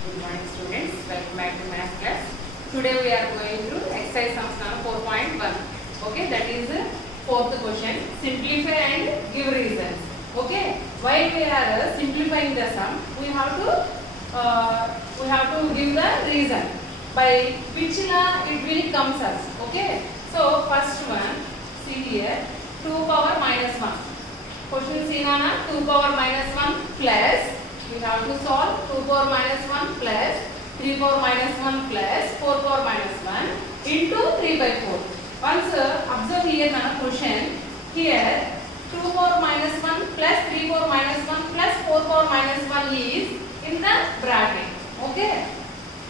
Good morning students, welcome back to math class. Today we are going through exercise sums number 4.1. Okay, that is the fourth question. Simplify and give reasons. Okay, while we are simplifying the sum, we have to give the reason by which it will comes us. Okay, so first one, see here, 2 power minus 1. Question C na 2 power minus 1 plus, we have to solve 2 power minus 1 plus 3 power minus 1 plus 4 power minus 1 into 3 by 4. Once observe here na question, here 2 power minus 1 plus 3 power minus 1 plus 4 power minus 1 is in the bracket. Okay,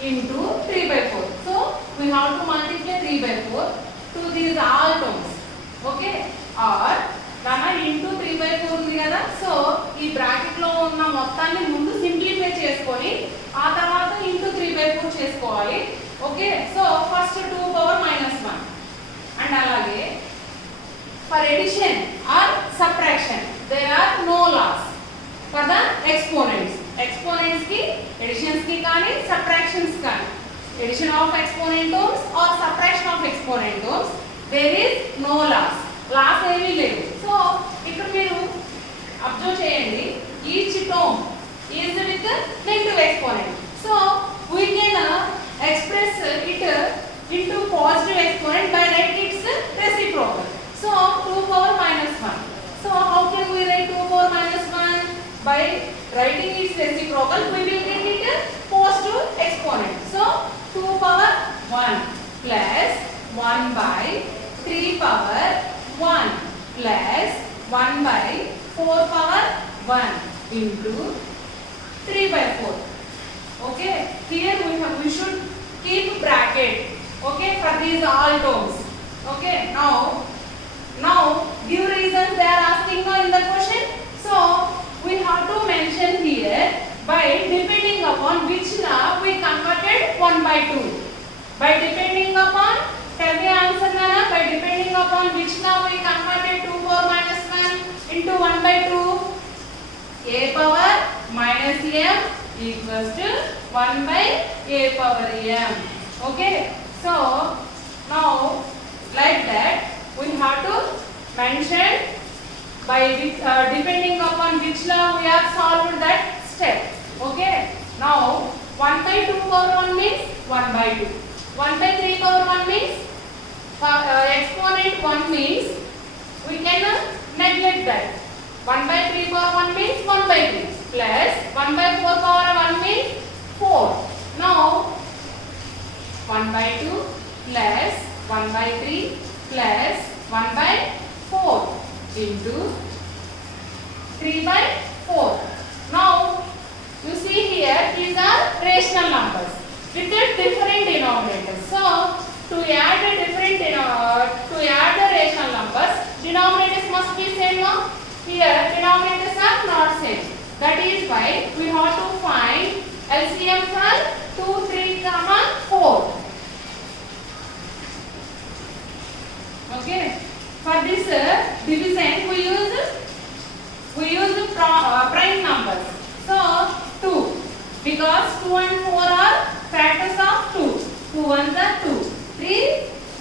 into 3 by 4. So we have to multiply 3 by 4 to these all terms. Okay, or దాన into 3/4 ఉంది కదా. So ఈ bracket లో ఉన్న మొత్తాన్ని ముందు simplify చేసుకొని ఆ తర్వాత ఇంటూ 3/4 చేసుకోవాలి. Okay, so first 2 power minus 1 and అలాగే for addition or subtraction there are no loss for the exponents. Exponents కి ఎడిషన్స్ కి కానీ సబ్ట్రాక్షన్స్ కానీ addition of exponent terms or subtraction of exponent terms there is no loss. Loss ఏమీ లేదు. So ఇక్కడ మీరు అబ్జర్వ్ చేయండి, each term is with negative exponent. So we can express it into positive exponent by write its reciprocal. So 2 power minus 1. So how can we write 2 power minus 1? By writing its reciprocal we will get it positive exponent. So 2 power 1 plus 1 by 3 power 1 plus 1 by 4 power 1 into 3 by 4. Okay, here we should keep bracket. Okay, for these all terms. Okay, now give reasons they are asking now in the question. So we have to mention here by depending upon which law we converted 1 by 2. By depending upon, tell me answer Nana. By depending upon which law we converted 2 power minus 1 into 1 by 2? A power minus m equals to 1 by a power m. Okay, so now like that we have to mention by which, depending upon which law we have solved that step. Okay, now 1 by 2 power 1 means 1 by 2. 1 by 3 power 1 means exponent 1 means we can neglect that. 1 by 3 power 1 means 1 by 3 plus 1 by 4 power 1 means 4. Now 1 by 2 plus 1 by 3 plus 1 by 4 into 3 by 4. Now you see here these are rational numbers with a different denominators. So to add the rational numbers, denominators must be same. No? Here denominators are not same. That is why we have to find LCM for 2, 3, 4. Okay. For this division we use prime numbers. So 2, because 2 and 4 are factors of 2. 2 ones are 2. 3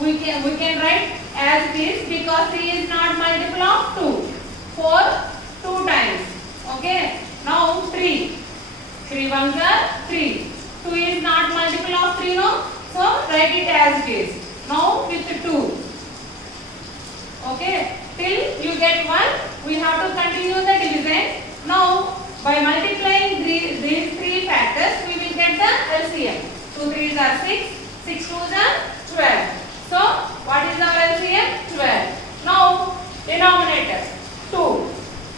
we can write as it is because 3 is not multiple of 2. 4 2 times. Okay. Now 3 ones are 3. 2 is not multiple of 3, no. So write it as it is. Now with 2. Okay, till you get 1 we have to continue the division. Now by multiplying these 3 factors we will get the LCM. 2 3s are 6, 6 2s are 12. So what is our LCM? 12. Now denominator 2,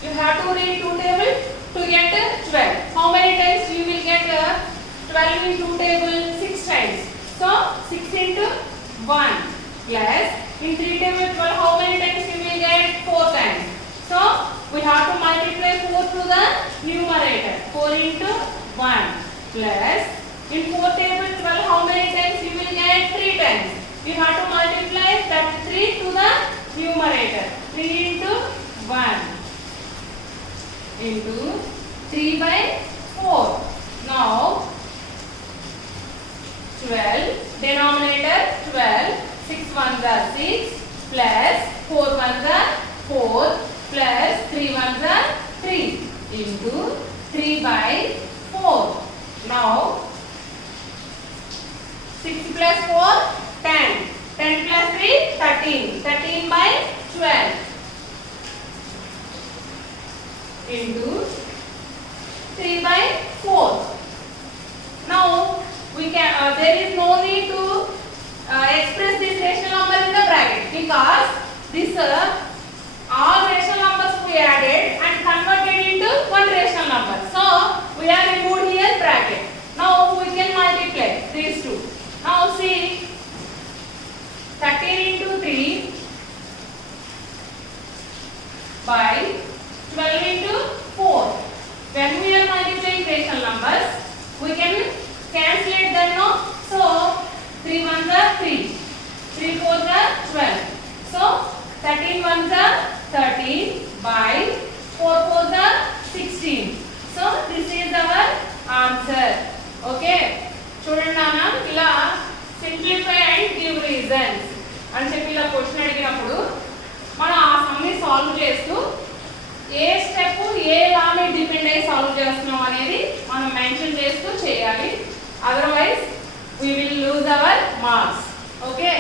you have to read 2 table to get 12. How many times you will get 12 in 2 table? 6 times. So 6 into 1 plus in 3 table 12, how many times you will get? 4 times. So we have to multiply 4 to the numerator. 4 into 1 plus in 4 table 12, how many times you will get? 3 times. You have to multiply that 3 to the numerator. 3 into 1 into 3 by 4. Now 12, denominator 12, 6 ones are 6 plus 4 ones are 4 plus 3 ones are 3 into 3 by 4. Now 6 plus 4, 10. 10 plus 3, 13. 13 by 12 into 3 by 4. Now we can there is no need to express this rational number in the bracket because this all rational numbers we added and converted into one rational number. So we are removed here bracket. Now we can multiply these two. Now see 13 into 3 by 12 into 4. When we are multiplying rational numbers, we can cancel them, no? So 3 ones are 3, 3 fours are 12. So 13 ones are 13 by 4 fours are 16. So this is our answer. Okay. చూడండి నాన్న ఇలా simplify and give reasons అని చెప్పి ఇలా question అడిగినప్పుడు మనం ఆ సమ్ని solve చేస్తూ ఏ స్టెప్ ఏ లాని డిపెండ్ అయ్యి సాల్వ్ చేస్తున్నాం అనేది మనం మెన్షన్ చేస్తూ చేయాలి. Otherwise we will lose our marks. Okay.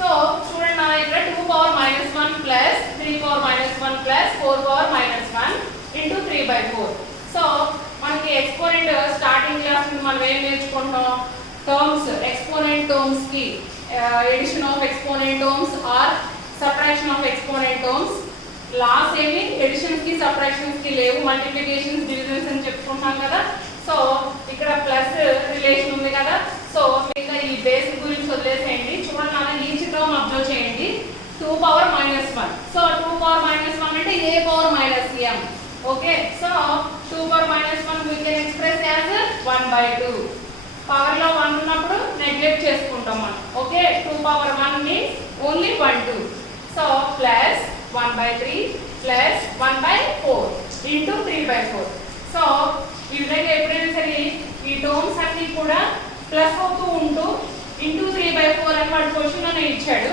So చూడండి నాన్న ఇక్కడ 2 power minus 1 plus 3 power minus 1 plus 4 power minus 1 into 3 by 4. So మనకి ఎక్స్పోనెంట్ స్టార్టింగ్ క్లాస్ నుండి మనం ఏం నేర్చుకుంటాం? టర్మ్స్, ఎక్స్పోనెంట్ టర్మ్స్ కి addition of exponent terms or subtraction of exponent terms. Laws ఏమి ఎడిషన్స్ కి సబ్ట్రాక్షన్స్ కి లేవు, మల్టిప్లికేషన్స్ డివిజన్స్ అని చెప్పుకుంటాం కదా. సో ఇక్కడ ప్లస్ రిలేషన్ ఉంది కదా. సో ఇంకా ఈ బేసిక్ గురించి వదిలేసేయండి. చూడండి నాన్న ఈచ్ టర్మ్ అబ్జర్వ్ చేయండి. 2 power minus 1. So 2 power minus 1 అంటే a power minus m. Okay, so 2 power minus 1 we can express as 1 by 2. Power లో 1 ఉన్నప్పుడు నెగ్లెక్ట్ చేసుకుంటాం మనం. Okay, 2 power 1 means only 1 2. So plus 1 by 3 plus 1 by 4 into 3 by 4. So ఈ విధంగా ఎప్పుడైనా సరే ఈ టర్మ్స్ అన్ని కూడా ప్లస్ అవుతూ ఉంటూ ఇంటూ 3 by 4 అని వాడు క్వశ్చన్ అని ఇచ్చాడు.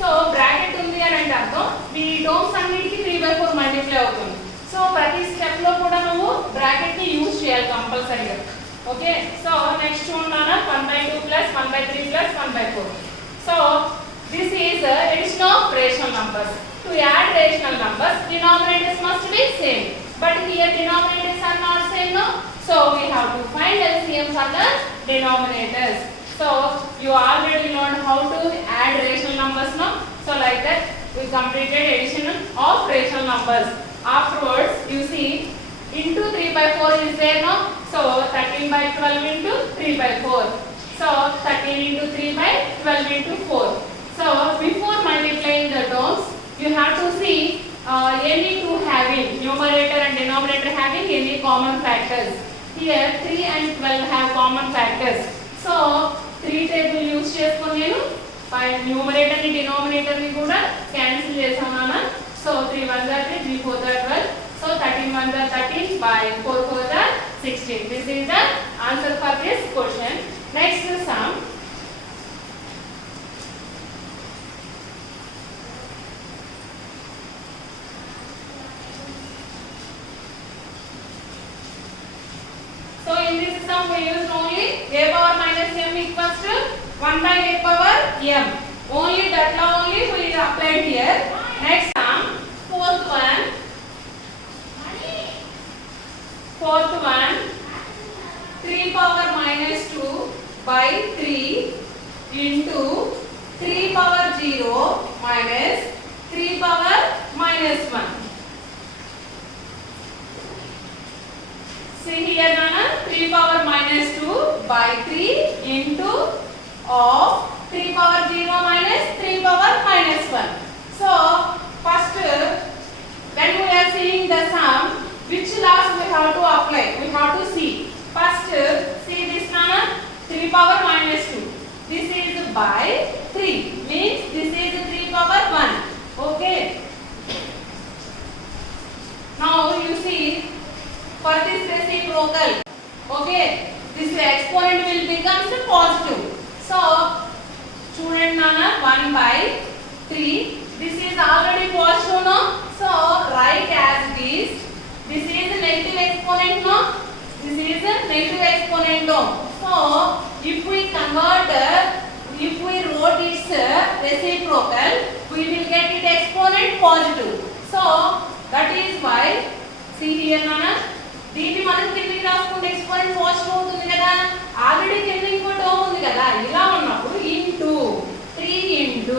సో బ్రాకెట్ ఉంది అని అంటే అర్థం ఈ టర్మ్స్ అన్నిటికీ 3 by 4 మల్టిప్లై అవుతుంది. సో ప్రతి స్టెప్ లో కూడా నువ్వు బ్రాకెట్ ని యూజ్ చేయాలి కంపల్సరీగా. ఓకే, సో నెక్స్ట్ చూడండి 1 by 2 plus 1 by 3 plus 1 by 4. So this is addition of rational numbers. To add rational numbers, denominators must be same. But here denominators are not same, no? So we have to find LCM for the denominators. So you already learned how to add rational numbers, no? So like that we completed addition of rational numbers. Afterwards you see into 3 by 4 is there, no? So 13 by 12 into 3 by 4. So 13 into 3 by 12 into 4. So before multiplying the terms you have to see any two having numerator and denominator having any common factors. Here 3 and 12 have common factors. So 3 table use చేసుకొని నేను numerator ని denominator ని కూడా cancel చేసాను. So 3 1s are 3, 3 4s are 12. So 13 1s are 13 by 4 4s are 16. This is the answer for this question. Next sum. So in this sum we use only a power minus m equals to 1 by a power m. Only that law only we applied here. Next sum, fourth one, 3 power minus 2 by 3 into 3 power 0 minus 3 power minus 1. See here Nana, 3 power minus 2 by 3 into of 3 power 0 minus 3 power minus 1. So first when we are seeing the sum, which laws we have to apply? We have to see. First see this Nana, 3 power minus 2. This is by 3 means this is 3 power 1. Okay. Now you see for this reciprocal, okay, this exponent will become positive. So student nana 1 by 3. This is already positive no. So write as it is. This is a negative exponent no. This is a negative exponent no. So if we convert, if we wrote its reciprocal, we will get it exponent positive. So that is why see here nana. దీన్ని మనం కిందకి రాసుకుంటే exponent positive అవుతుంది కదా. Already కింద ఇంకో term ఉంది కదా. ఇలా ఉన్నప్పుడు into 3 into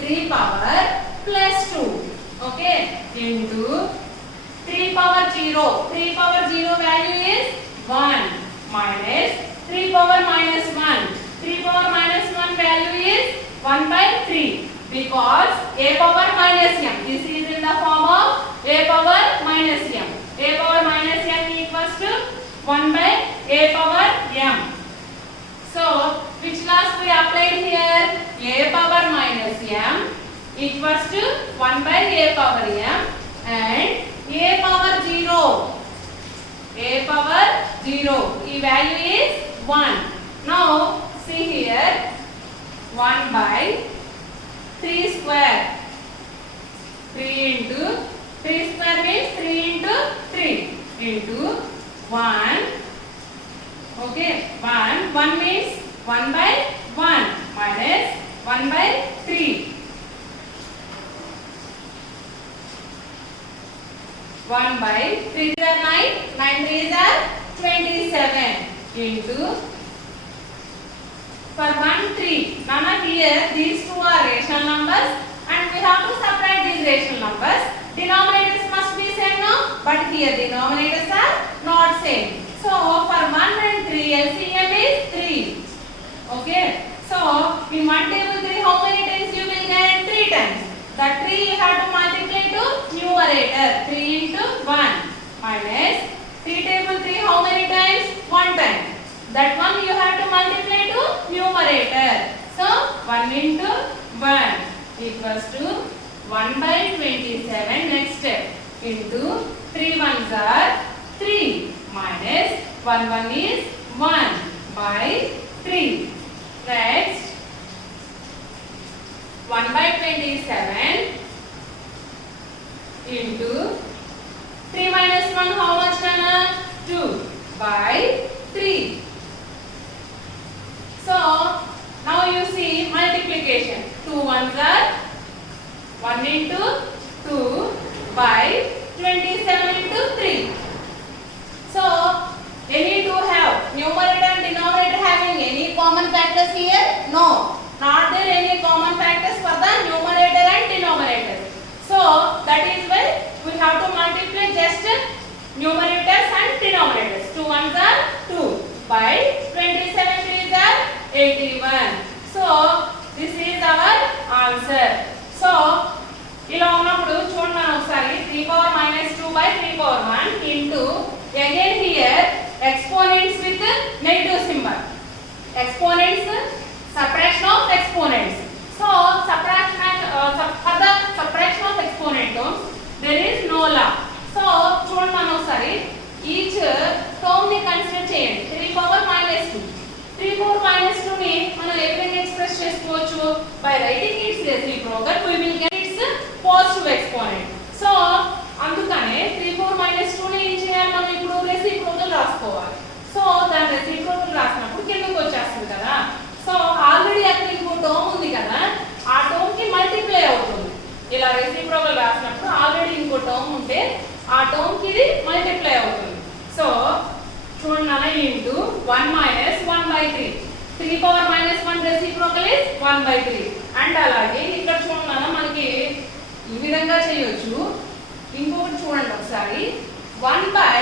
3 power plus 2 okay into 3 power 0. 3 power 0 value is 1 minus 3 power minus 1. 3 power minus 1 value is 1 by 3 because a power minus m. This is in the form of a power minus m. A power minus m equals to 1 by a power m. So which laws we applied here? A power minus m equals to 1 by a power m and a power 0. A power 0. The value is 1. Now see here 1 by 3 square. 3 into 3 square means 3 into 3 into 1. Okay, 1 means 1 by 1 minus 1 by 3. 1 by 3 is 9, 9 3 is 27 into for 1 3. Nana here these two are rational numbers and we have to subtract these rational numbers. Denominators must be same no, but here denominators are not same. So for 1 and 3 LCM is 3. Okay. So in one table 3 how many times you will get? 3 times. That 3 you have to multiply to numerator 3 into 1 minus 3 table 3 how many times? 1 time. That one you have to multiply to numerator. So 1 into 1 equals to 1 by 27. Next step into 3 ones are 3 minus 1 1 is 1 by 3. Next 1 by 27 into 3 minus 1 how much Nana? 2 by 3. So now you see multiplication. 2 ones are 1 into 2 by 27 into 3. So any two have numerator and denominator having any common factors here? No, not there any common factors for the numerator and denominator. So that is why we have to multiply just numerators and denominators. 2 ones are 2 by 27 3s are 81. So this is our answer. So ఇలా ఉన్నప్పుడు చూడండి ఒకసారి 3 power minus 2 by 3 power 1 into again here exponents with negative symbol. Exponents, subtraction of exponents. So subtraction for the subtraction of exponent terms there is no law. So చూడండి ఒకసారి each term ని consider చేయండి. 3 power minus 2. 3 power minus 2 ని మనం ఏ విధంగా express చేసుకోవచ్చు? By writing its reciprocal we will get its positive exponent. So అందుకనే 3 power minus 2 ని ఏం చేయాలి? మనం ఇప్పుడు reciprocal రాసుకోవాలి. సో దాని reciprocal రాసినప్పుడు కిందకి వచ్చేస్తుంది కదా. సో ఆల్రెడీ అక్కడ ఇంకో టర్మ్ ఉంది కదా, ఆ టర్మ్ కి మల్టిప్లై అవుతుంది. ఇలా reciprocal రాసినప్పుడు ఆల్రెడీ ఇంకో టర్మ్ ఉంటే ఆ టర్మ్ కి ఇది మల్టిప్లై అవుతుంది. సో చూడండి అలా into 1 minus 1 by 3. 3 power minus 1 reciprocal is 1 by 3. And అలాగే ఇక్కడ చూడండి మనకి ఈ విధంగా చేయొచ్చు. ఇంకొకటి చూడండి ఒకసారి 1 by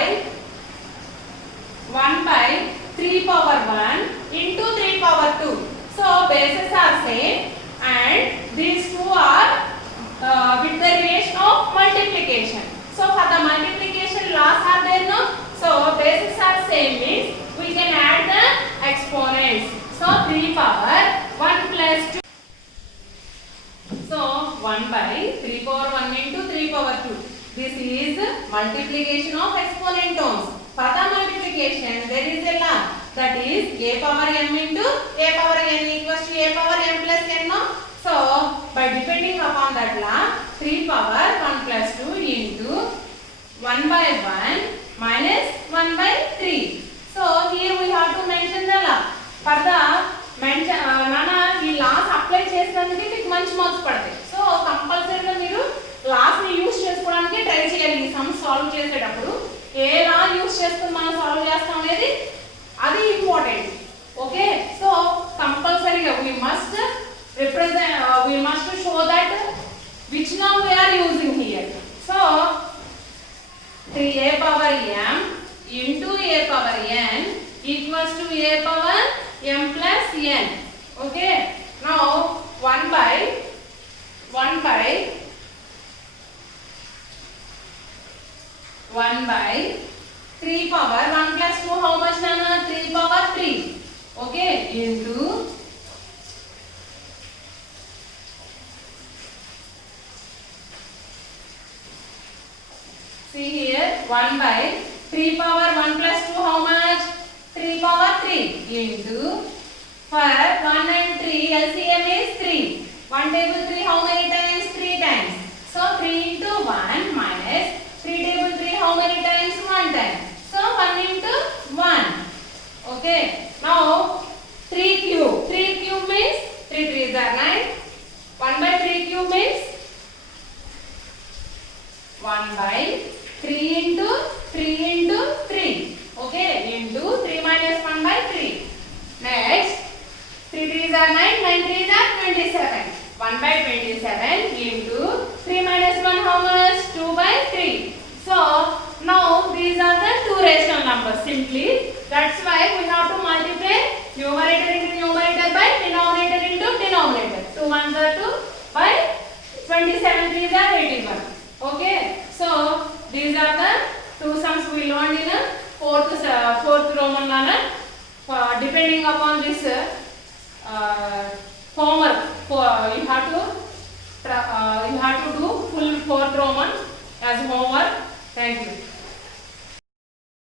3 power 1 into 3 power 2. So bases are same and these two are with the relation of multiplication. So for the multiplication laws are there no? So bases are same means we can add the exponents. So 3 power 1 plus 2. So 1 by 3 power 1 into 3 power 2. This is multiplication of exponent terms. For the multiplication there is a law. that is a power m into a power n equals to a power m plus n. No? So by depending upon that law, 3 power 1 plus 2 into 1 by 1 minus 1 by 3. So here we have to mention the law. For the mention nana ee laws apply చేసినందుకే మీకు మంచి marks పడతాయి. So కంపల్సరీగా మీరు loss ని use చేసుకోవడానికి try చేయాలి. ఈ some solve చేసేటప్పుడు ఏ లా యూస్ చేసుకొని మనం సాల్వ్ చేస్తాం అనేది అది ఇంపార్టెంట్. ఓకే, సో కంపల్సరీగా we must represent we must show that which law we are using here. So 3a power m into a power n equals to a power m plus n. Okay, now 1 by 1 by 3 power 1 plus 2 how much nana? 3 power 3. Okay, into see here 1 by 3 power 1 plus 2 how much? 3 power 3 into for 1 and 3 LCM is 3. 1 table 3 how many times? 3 times. So 3 into 1 minus 3 table 3 how many times? 1 time. So 1 into 1. Okay. Now 3 cube. 3 cube means 3 3s are 9. 1 by 3 cube means 1 by 3 into 3. Okay. Into 3 minus 1 by 3. Next 3 3s are 9. 9 3s are 27. 1 by 27 into 3 minus 1 how much? 2 by 3. So now these are the two rational numbers simply. That's why we have to multiply numerator into numerator by denominator into denominator. 2 1s are 2 by 27 3s are 81. Okay, so these are the two sums we learned in fourth Roman manner. Depending upon this homework, you have to do full fourth Roman as homework. Thank you.